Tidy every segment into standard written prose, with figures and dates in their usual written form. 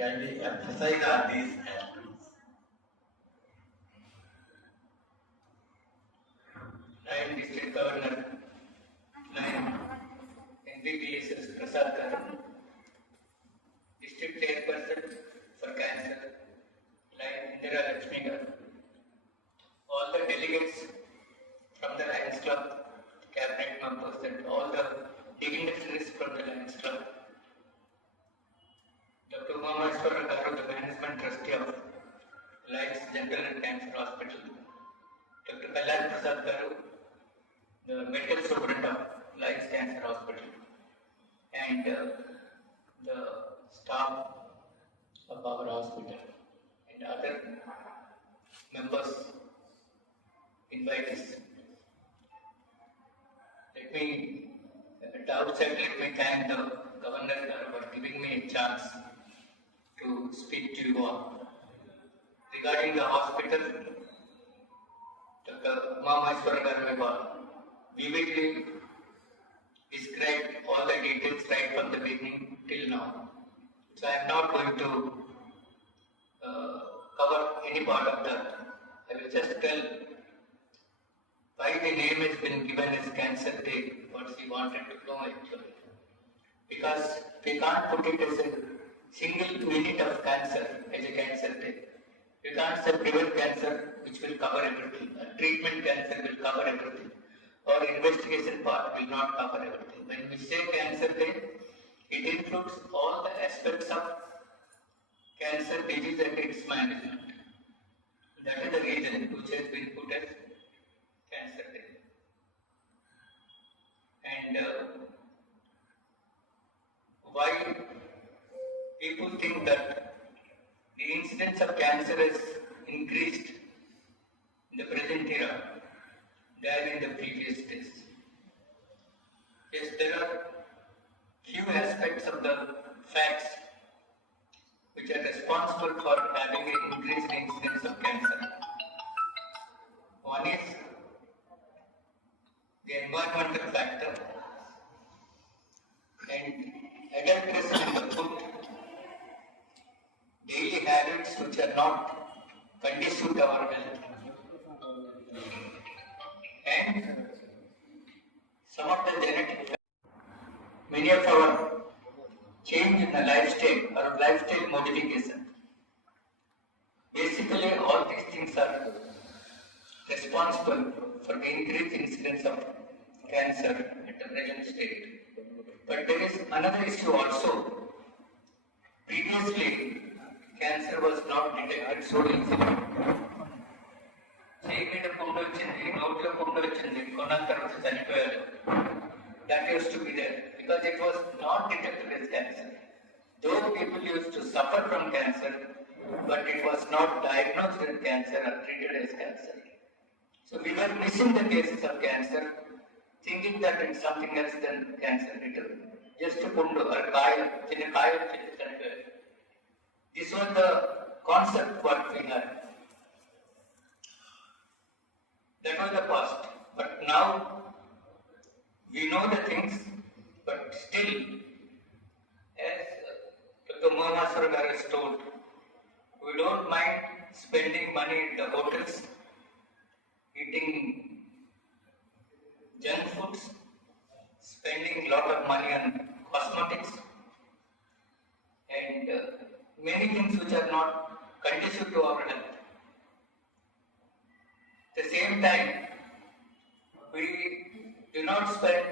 can we emphasize on these aspects? Nine district governor, nine MBBS Prasad Garu, district chairperson for cancer, like Indira Lakshmi Garu, all the delegates from the Lions Club, cabinet members, and all the dignitaries from the Lions Club. Dr. Mohan, the management trustee of Lions General and Cancer Hospital. Dr. Kalyan Prasad Garu, the medical superintendent of Lions Cancer Hospital. And the staff of our hospital and other members, invitees. At the outset, let me thank the Governor for giving me a chance to speak to you all. Regarding the hospital, Dr. Mohan vividly described all the details right from the beginning till now. So I am not going to cover any part of that. I will just tell why the name has been given as Cancer Day, what he wanted to know actually. Because we can't put it as a single unit of cancer as a Cancer Day. We can't say prevent cancer, which will cover everything. Treatment cancer will cover everything. Or investigation part will not cover everything. When we say Cancer Day, it includes all the aspects of cancer disease and its management. That is the reason which has been put as Cancer Day. And why people think that the incidence of cancer has increased in the present era than in the previous days. Yes, there are few aspects of the facts which are responsible for having an increased incidence of cancer. One is the environmental factor and adulteration in the food, daily habits which are not conducive to our health, and some of the genetic factors. Many of our change in the lifestyle or lifestyle modification. Basically, all these things are responsible for the increased incidence of cancer at the present state. But there is another issue also. Previously, cancer was not detected so easily. That used to be there because it was not detected as cancer. Though people used to suffer from cancer, but it was not diagnosed as cancer or treated as cancer. So we were missing the cases of cancer, thinking that it's something else than cancer. Just a pundu or kaya. This was the concept what we had. That was the past. But now we know the things, but still, as Dr. Mohan has told, we don't mind spending money in the hotels, eating junk foods, spending a lot of money on cosmetics, and many things which are not conducive to our health. At the same time, we do not spend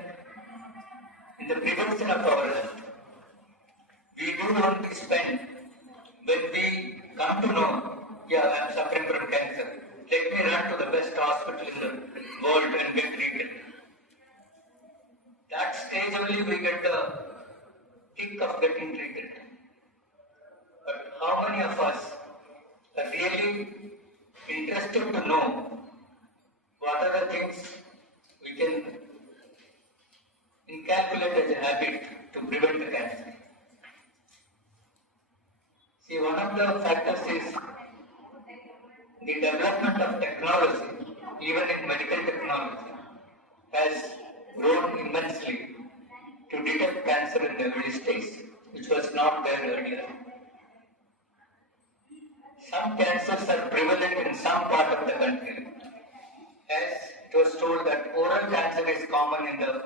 in the prevention of our health. We do only spend when we come to know, yeah, I am suffering from cancer. Let me run to the best hospital in the world and get treated. That stage only we get the kick of getting treated. But how many of us are really interested to know what are the things we can inculcate as a habit to prevent the cancer? See, one of the factors is the development of technology, even in medical technology, has grown immensely to detect cancer in the early stage, which was not there earlier. some cancers are prevalent in some part of the country. As it was told that oral cancer is common in the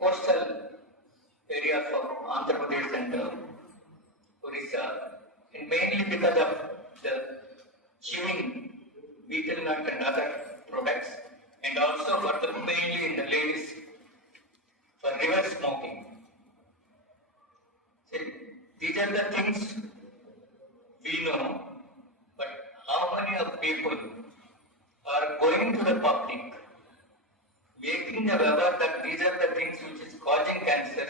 coastal area of Andhra Pradesh and Orissa, and mainly because of the chewing betel nut and other products, and also for the mainly in the ladies for reverse smoking. See, these are the things we know, but how many of people are going to the public, making them aware that these are the things which is causing cancer,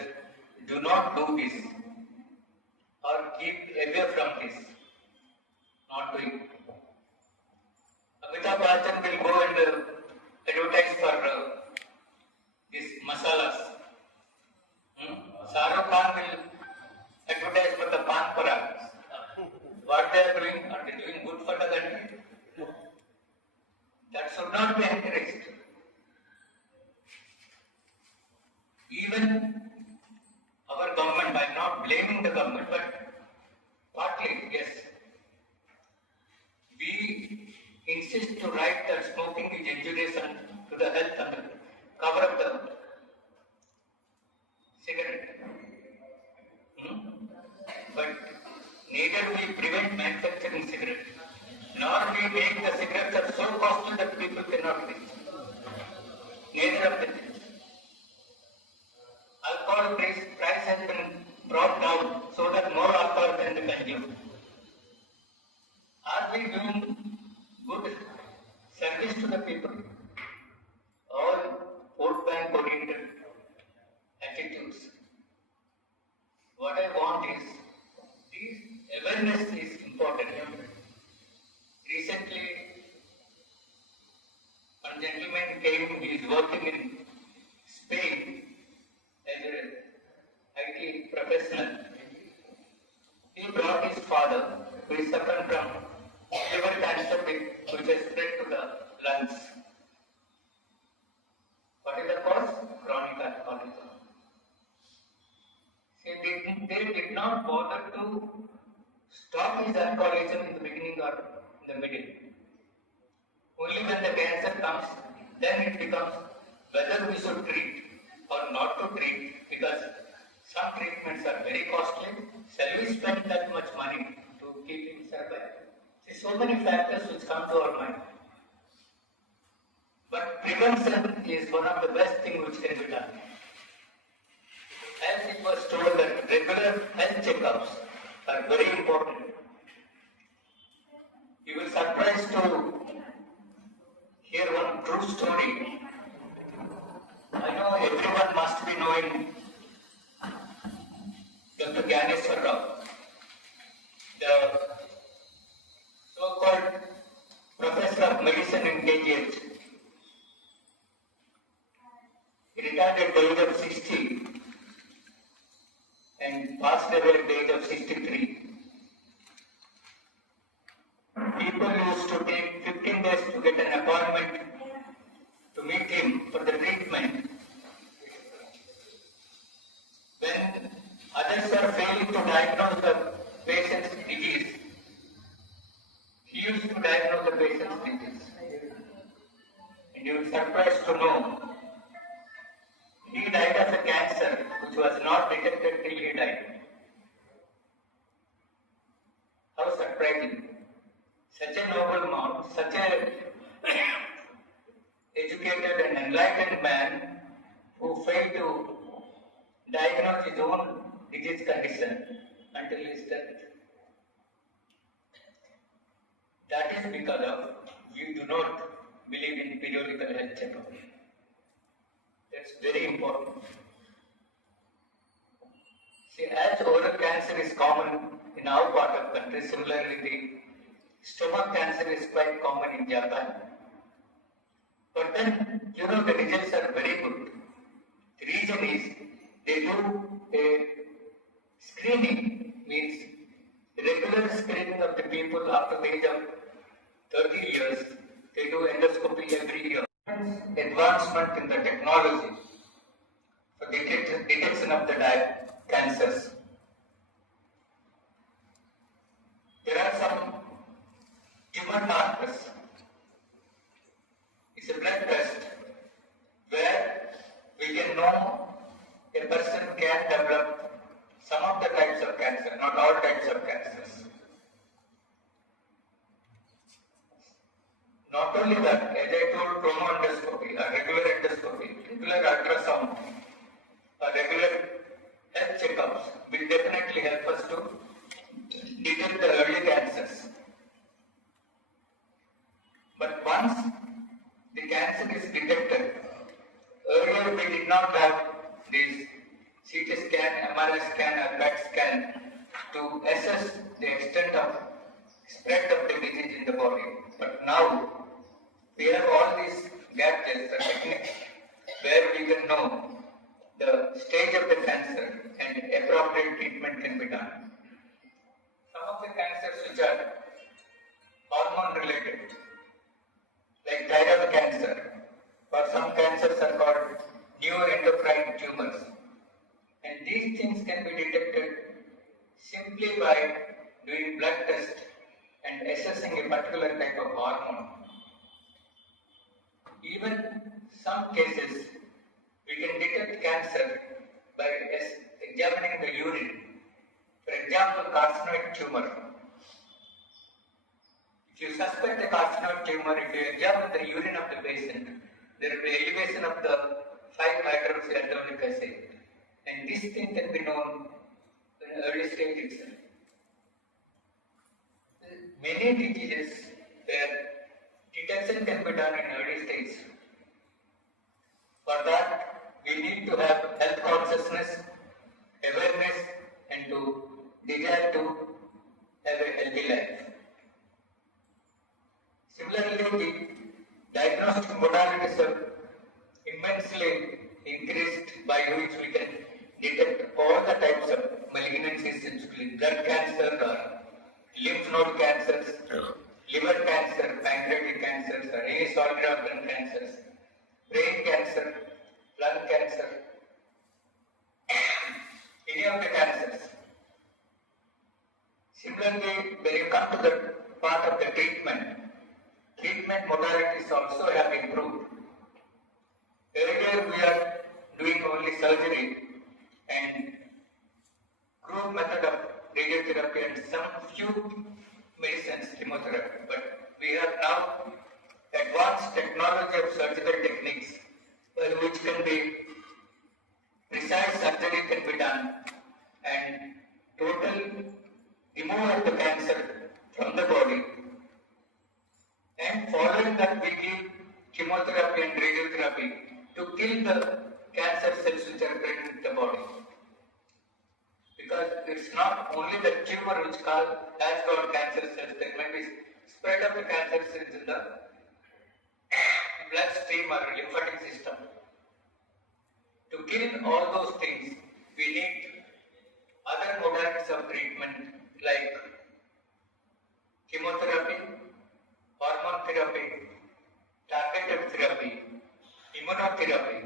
do not do this, or keep away from this, not doing. Amitabh Bachchan will go and advertise for these masalas. Shahrukh Khan will advertise for the pan parags. What they are doing? Are they doing good for the country? That should not be encouraged. Even our government, I am not blaming the government, but partly, yes, we insist to write that smoking is injurious to the health and the cover of the cigarette. But neither we prevent manufacturing cigarettes, nor we make the cigarettes are so costly that people cannot reach. Neither of the things. Alcohol price has been brought down so that more alcohol can be consumed. Are we doing good service to the people? All vote bank oriented attitudes. What I want is, this awareness is important. Recently, one gentleman came, he is working in Spain as an IT professional. He brought his father, who is suffering from liver cancer, which has spread to the lungs. What is the cause? Chronic alcoholism. See, they did not bother to stop his alcoholism in the beginning or in the middle. Only when the cancer comes, then it becomes whether we should treat or not to treat, because some treatments are very costly. Shall we spend that much money to keep him survive? See, so many factors which come to our mind. But prevention is one of the best things which can be done. As it was told that regular health checkups are very important. You will be surprised to hear one true story. I know everyone must be knowing Dr. Gyaneswar Rao, the so-called professor of medicine in KGH. He retired at the age of 60 and passed away at the age of 63. People used to take 15 days to get an appointment to meet him for the treatment. When others are failing to diagnose the patient's disease, he used to diagnose the patient's disease. And you will be surprised to know, he died of a cancer which was not detected till he died. How surprising. Such a noble man, such a educated and enlightened man who failed to diagnose his own disease condition until his death. That is because of we do not believe in periodical health checkup. That's very important. See, as oral cancer is common in our part of the country, similarly the stomach cancer is quite common in Japan. But then, the results are very good. The reason is, they do a screening, means regular screening of the people after the age of 30 years. They do endoscopy every year. Advancement in the technology for detection of the cancers. There are some of cancer, not all types of cancers. Not only that, as I told, endoscopy, a regular endoscopy, regular ultrasound, a regular health checkups will definitely help us to detect the early cancers. But once the cancer is detected, earlier we did not have this CT scan, MRI scan or PET scan to assess the extent of spread of the disease in the body. But now we have all these gadgets or techniques where we can know the stage of the cancer and appropriate treatment can be done. Some of the cancers which are hormone related, like thyroid cancer, or some cancers are called neuroendocrine tumors. And these things can be detected simply by doing blood test and assessing a particular type of hormone. Even some cases, we can detect cancer by examining the urine. For example, carcinoid tumor. If you suspect a carcinoid tumor, if you examine the urine of the patient, there will be elevation of the 5-hydroxyaldoleic acid. And this thing can be known in early stage itself. Many diseases where detection can be done in early stage. For that, we need to have health consciousness, awareness, and to desire to have a healthy life. Similarly, the diagnostic modalities have immensely increased by which we can detect all the types of malignancies, including blood cancer or lymph node cancers, liver cancer, pancreatic cancers, or any solid organ cancers, brain cancer, lung cancer, any of the cancers. Similarly, when you come to the part of the treatment modalities also have improved. Earlier we are doing only surgery and crude method of radiotherapy and some few medicines, chemotherapy. But we have now advanced technology of surgical techniques by which can be precise surgery can be done and total removal of the cancer from the body. And following that, we give chemotherapy and radiotherapy to kill the cancer cells which are present in the body. Because it's not only the tumor which has got cancer cells, there may be spread of the cancer cells in the bloodstream or lymphatic system. To kill all those things, we need other modalities of treatment like chemotherapy, hormone therapy, targeted therapy, immunotherapy,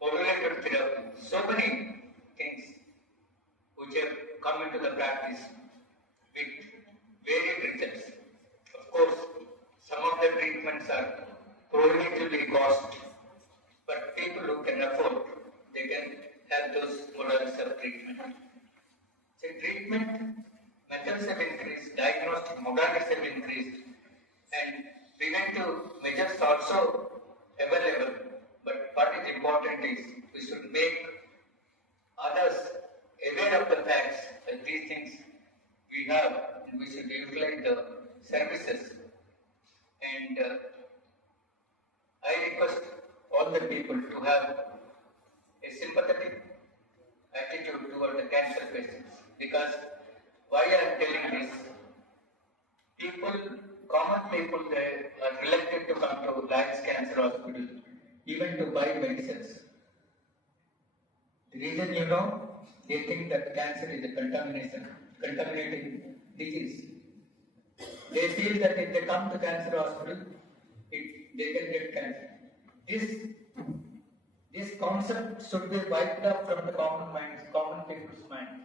modulated therapy, so many things which have come into the practice with varied results. Of course, some of the treatments are prohibitively cost, but people who can afford, they can have those modalities of treatment. So treatment methods have increased, diagnostic modalities have increased, and preventive measures also available. But what is important is we should make others aware of the facts that these things we have, and we should utilize the services. And I request all the people to have a sympathetic attitude toward the cancer patients, because why I am telling this, common people, they are reluctant to come to Lions Cancer Hospital, even to buy medicines. The reason they think that cancer is a contaminating disease. They feel that if they come to cancer hospital, they can get cancer. This concept should be wiped out from the common people's mind.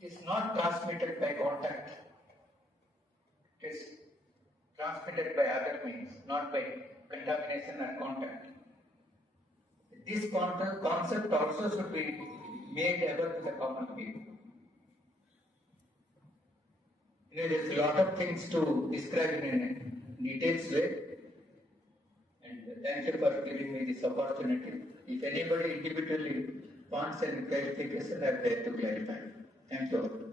It is not transmitted by contact. It is transmitted by other means, not by contamination or contact. This concept also should be made ever to the common people. There's a lot of things to describe in a detailed way. And thank you for giving me this opportunity. If anybody individually wants any clarification, I'm there to clarify. Thank you.